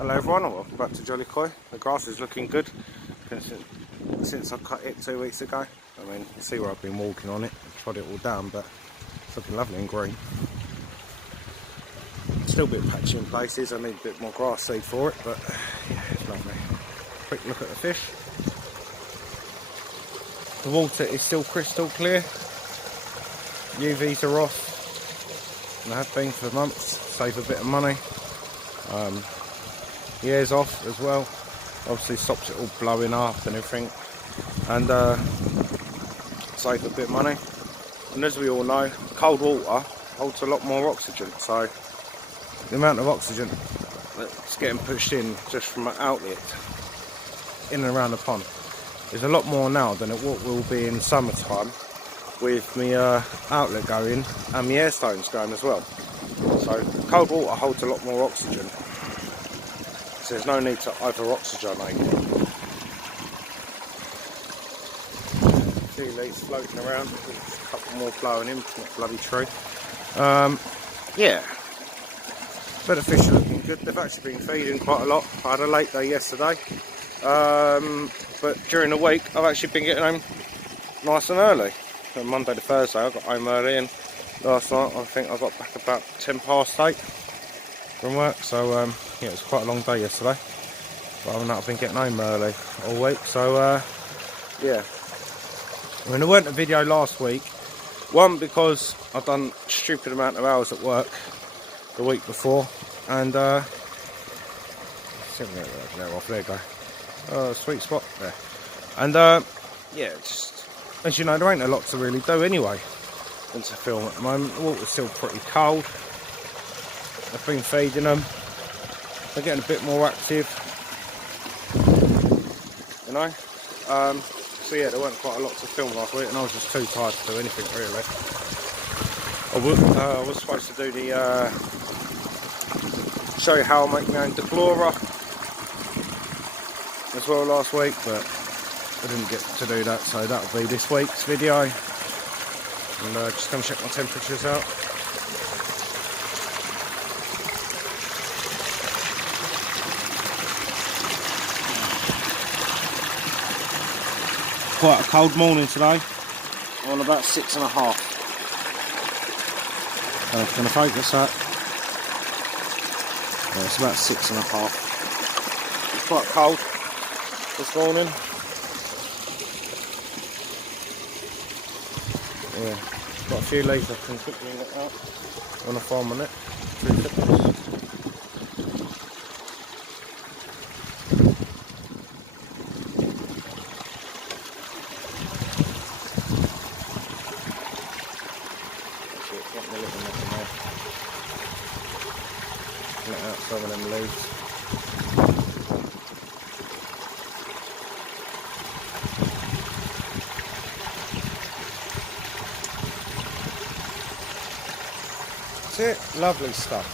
Hello everyone, and welcome back to Jolly Koi. The grass is looking good since I cut it 2 weeks ago. I mean, you see where I've been walking on it, trod it all down, but it's looking lovely and green. Still a bit patchy in places, I need a bit more grass seed for it, but yeah, it's lovely. Quick look at the fish. The water is still crystal clear. UVs are off, and they have been for months, save a bit of money. The air's off as well, obviously stops it all blowing up and everything, and save a bit of money. And as we all know, cold water holds a lot more oxygen, so the amount of oxygen that's getting pushed in just from an outlet in and around the pond is a lot more now than it will be in summertime, with my outlet going and my air stones going as well. So cold water holds a lot more oxygen. There's no need to over-oxygenate it. A few leaves floating around, there's a couple more blowing in from that bloody tree. Yeah, but the fish are looking good. They've actually been feeding quite a lot. I had a late day yesterday, but during the week I've actually been getting home nice and early. From Monday to Thursday I got home early, and last night I think I got back about 8:10 from work, so yeah, it was quite a long day yesterday, but other than that I've been getting home early all week, so yeah. I mean, there weren't a video last week, one because I've done a stupid amount of hours at work the week before, and there you go, sweet spot there, and yeah, just as you know, there ain't a lot to really do anyway than to film at the moment. The water's still pretty cold. I've been feeding them. They're getting a bit more active, you know. So yeah, there weren't quite a lot to film last week, and I was just too tired to do anything really. I was supposed to do the show you how I make my own Dechlora as well last week, but I didn't get to do that, so that'll be this week's video. And just come check my temperatures out. Quite a cold morning today, on about 6.5. I'm going to focus that. Yeah, it's about 6.5. It's quite cold this morning. Yeah, got a few leaves I can quickly look out when I find on it. 2 seconds. Let out some of them leaves. That's it, lovely stuff.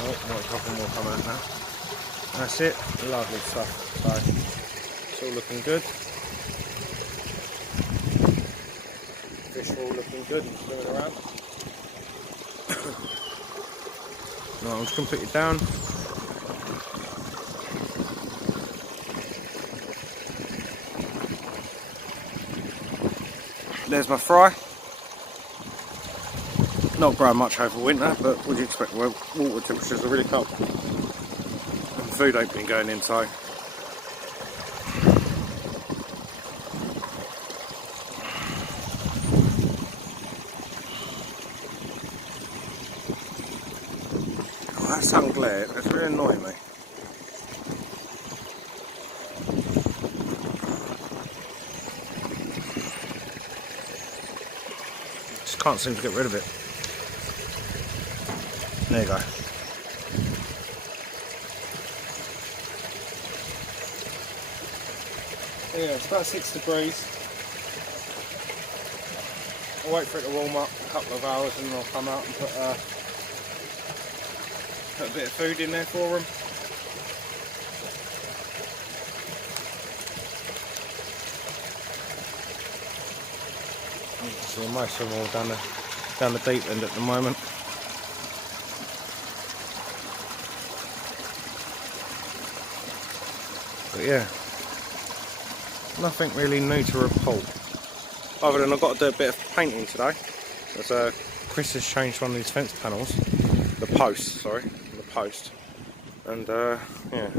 Oh, a couple more come out now. That's it, lovely stuff. So it's all looking good. Fish are all looking good and swimming around. Right, I'm just going to put it down. There's my fry. Not growing much over winter, but what do you expect? Well, water temperatures are really cold. And food ain't been going in, so that sun glare, it's really annoying me. Just can't seem to get rid of it. There you go. Yeah, it's about 6 degrees. I'll wait for it to warm up a couple of hours, and then I'll come out and put a bit of food in there for them. So most of them all down the deep end at the moment. But yeah, nothing really new to report. Other than I've got to do a bit of painting today. As Chris has changed one of these fence panels, the post, and yeah,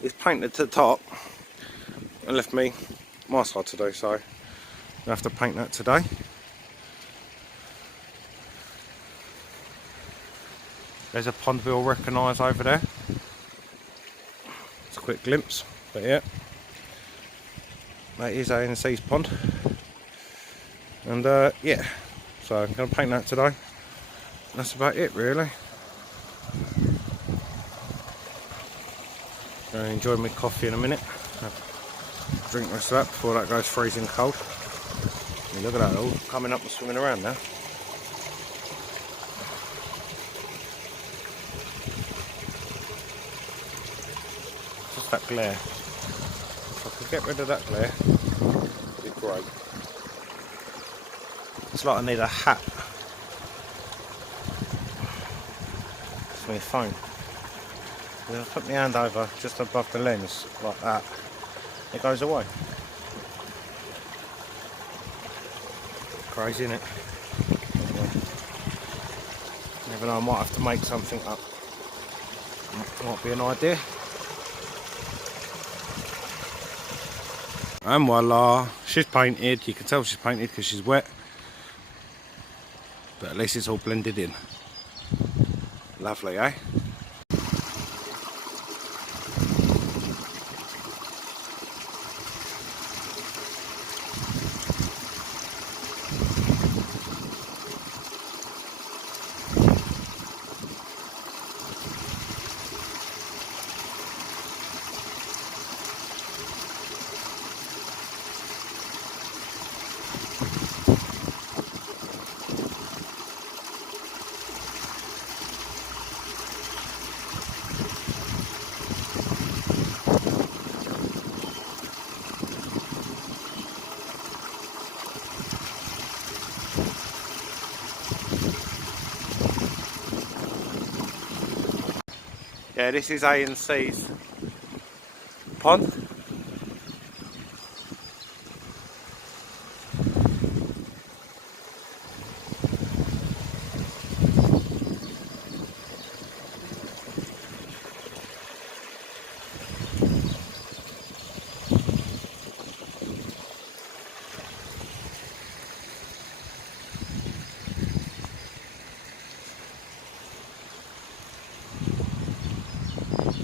he's painted to the top and left me my side to do, so I have to paint that today. There's a pond we'll recognise over there. It's a quick glimpse, but yeah, that is A&C's pond. And yeah, so I'm going to paint that today. That's about it really. Going to enjoy my coffee in a minute. Drink the rest of that before that goes freezing cold. And look at that, all coming up and swimming around now. Just that glare. If I could get rid of that glare, it'd be great. It's like I need a hat. It's my phone. If I put my hand over just above the lens like that, it goes away. Crazy, isn't it? Never know, I might have to make something up. Might be an idea. And voila, she's painted. You can tell she's painted because she's wet. But at least it's all blended in. Lovely, eh? Yeah, this is A&C's pond.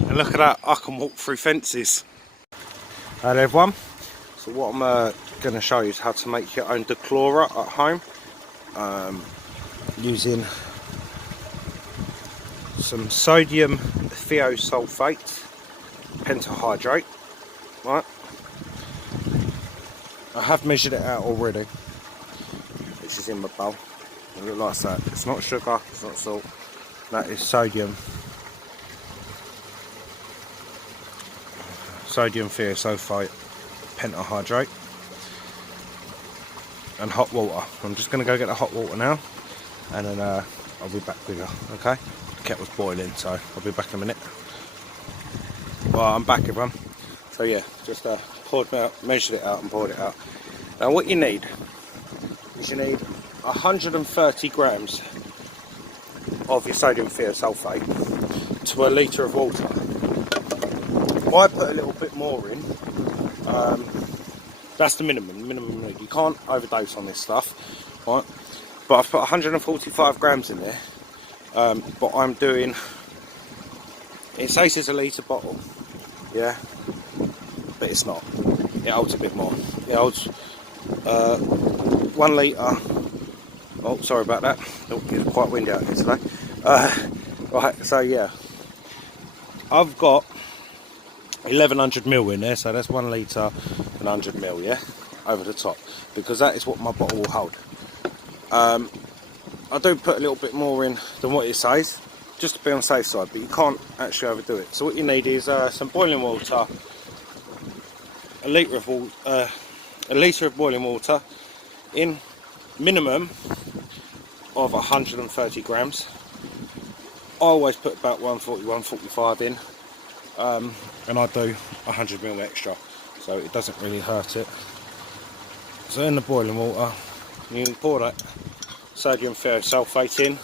And look at that, I can walk through fences. Hello everyone. So what I'm going to show you is how to make your own Dechlora at home. Using some sodium thiosulphate, Pentahydrate. Right. I have measured it out already, which is in my bowl. It looks like that. It's not sugar, it's not salt. That is sodium thiosulphate pentahydrate and hot water. I'm just going to go get the hot water now, and then I'll be back with you. Okay, the kettle's boiling, so I'll be back in a minute. Well, I'm back everyone. So yeah, just poured it out, measured it out and poured it out. Now what you need is you need 130 grams of your sodium thiosulphate to a litre of water. I put a little bit more in. That's the minimum need. You can't overdose on this stuff, right? But I've put 145 grams in there. But I'm doing, it says it's a litre bottle, yeah, but it's not. It holds a bit more. It holds 1 litre. Oh, sorry about that. Oh, it's quite windy out here today. Right, so yeah, I've got 1100ml in there, so that's 1 litre and 100ml, yeah, over the top, because that is what my bottle will hold. I do put a little bit more in than what it says, just to be on the safe side, but you can't actually overdo it. So what you need is some boiling water, a litre of boiling water, in minimum of 130 grams. I always put about 140, 145 in. and I do 100ml extra, so it doesn't really hurt it. So in the boiling water, you can pour that sodium thiosulphate in,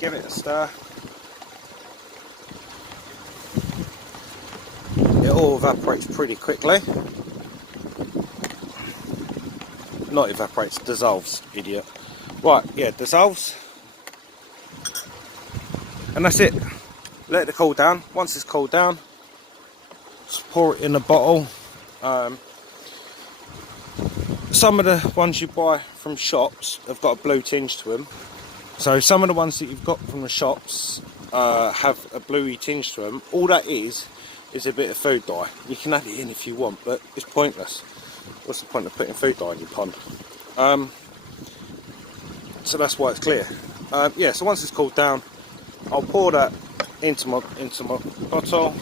give it a stir. It all evaporates pretty quickly. Not evaporates, dissolves, idiot. Right, yeah, dissolves. And that's it. Let it cool down. Once it's cooled down, just pour it in a bottle. Some of the ones you buy from shops have got a blue tinge to them. So some of the ones that you've got from the shops have a bluey tinge to them. All that is a bit of food dye. You can add it in if you want, but it's pointless. What's the point of putting food dye in your pond? So that's why it's clear. Yeah, so once it's cooled down, I'll pour that into my bottle.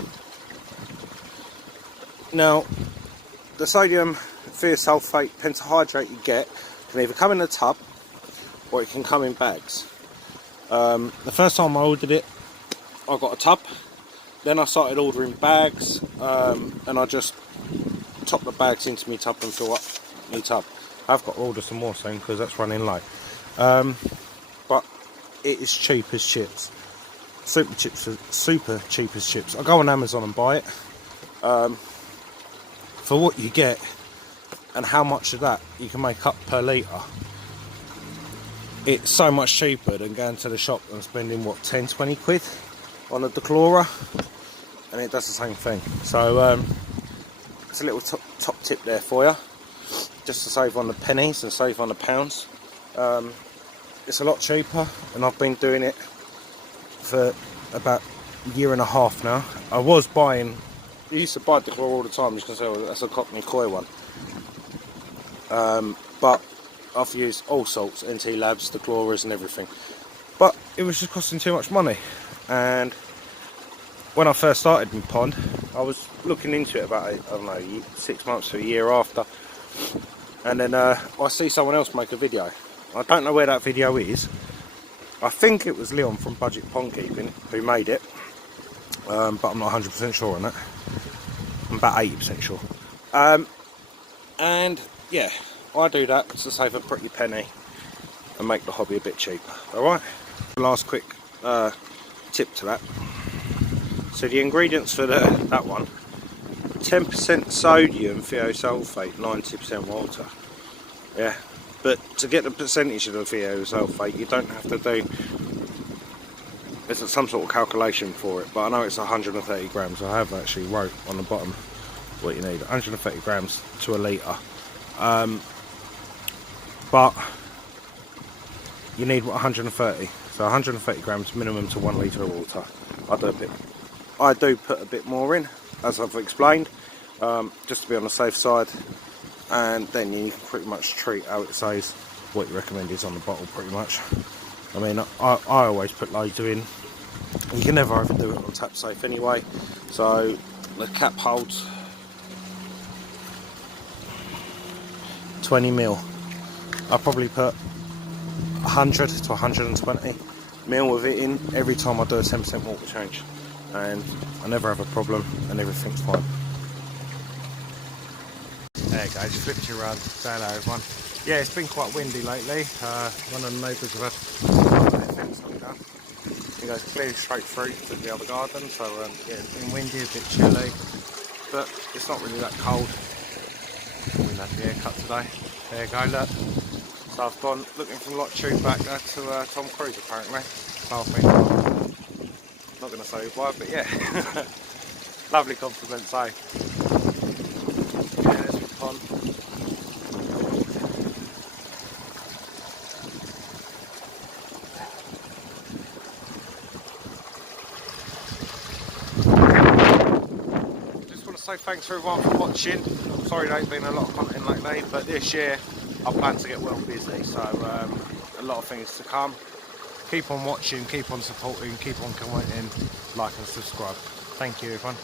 Now, the sodium thiosulphate pentahydrate you get can either come in a tub or it can come in bags. The first time I ordered it, I got a tub. Then I started ordering bags, and I just top the bags into my tub and fill up my tub. I've got to order some more soon because that's running low. But it is cheap as chips. Super cheap as chips. I go on Amazon and buy it. For what you get and how much of that you can make up per litre, it's so much cheaper than going to the shop and spending what, 10-20 quid on a Dechlora, and it does the same thing. So it's a little top tip there for you, just to save on the pennies and save on the pounds. It's a lot cheaper, and I've been doing it for about a year and a half now. I used to buy Dechlora all the time. You can say, well, that's a Cockney Koi one. But I've used all sorts, NT Labs, Dechloras and everything. But it was just costing too much money. And when I first started my pond, I was looking into it about, I don't know, 6 months to a year after. And then I see someone else make a video. I don't know where that video is. I think it was Leon from Budget Pond Keeping who made it. But I'm not 100% sure on that. I'm about 80% sure. And yeah, I do that to save a pretty penny and make the hobby a bit cheaper. Alright? Last quick tip to that. So the ingredients for that one: 10% sodium thiosulphate, 90% water. Yeah, but to get the percentage of the thiosulphate, you don't have to do, there's some sort of calculation for it, but I know it's 130 grams. I have actually wrote on the bottom what you need, 130 grams to a litre. But you need 130, so 130 grams minimum to 1 litre of water. I do put a bit more in, as I've explained, just to be on the safe side, and then you can pretty much treat how it says what you recommend is on the bottle pretty much. I mean, I always put loads in. You can never overdo it on tap safe anyway, so the cap holds 20ml. I probably put 100 to 120 ml of it in every time I do a 10% water change, and I never have a problem and everything's fine. There you go, just flipped you around. Say hello everyone. Yeah, it's been quite windy lately. One of the neighbours have had their fence knocked down. It goes clearly straight through to the other garden, so yeah, it's been windy, a bit chilly, but it's not really that cold. We've had the haircut today. There you go, look. So I've gone looking from Lot Tube back there to Tom Cruise apparently. Not going to say why, but yeah. Lovely compliments, eh? Yeah, there's my pond. Just want to say thanks for everyone for watching. Sorry there ain't been a lot of content lately, but this year I plan to get well busy, so a lot of things to come. Keep on watching, keep on supporting, keep on commenting, like and subscribe. Thank you everyone.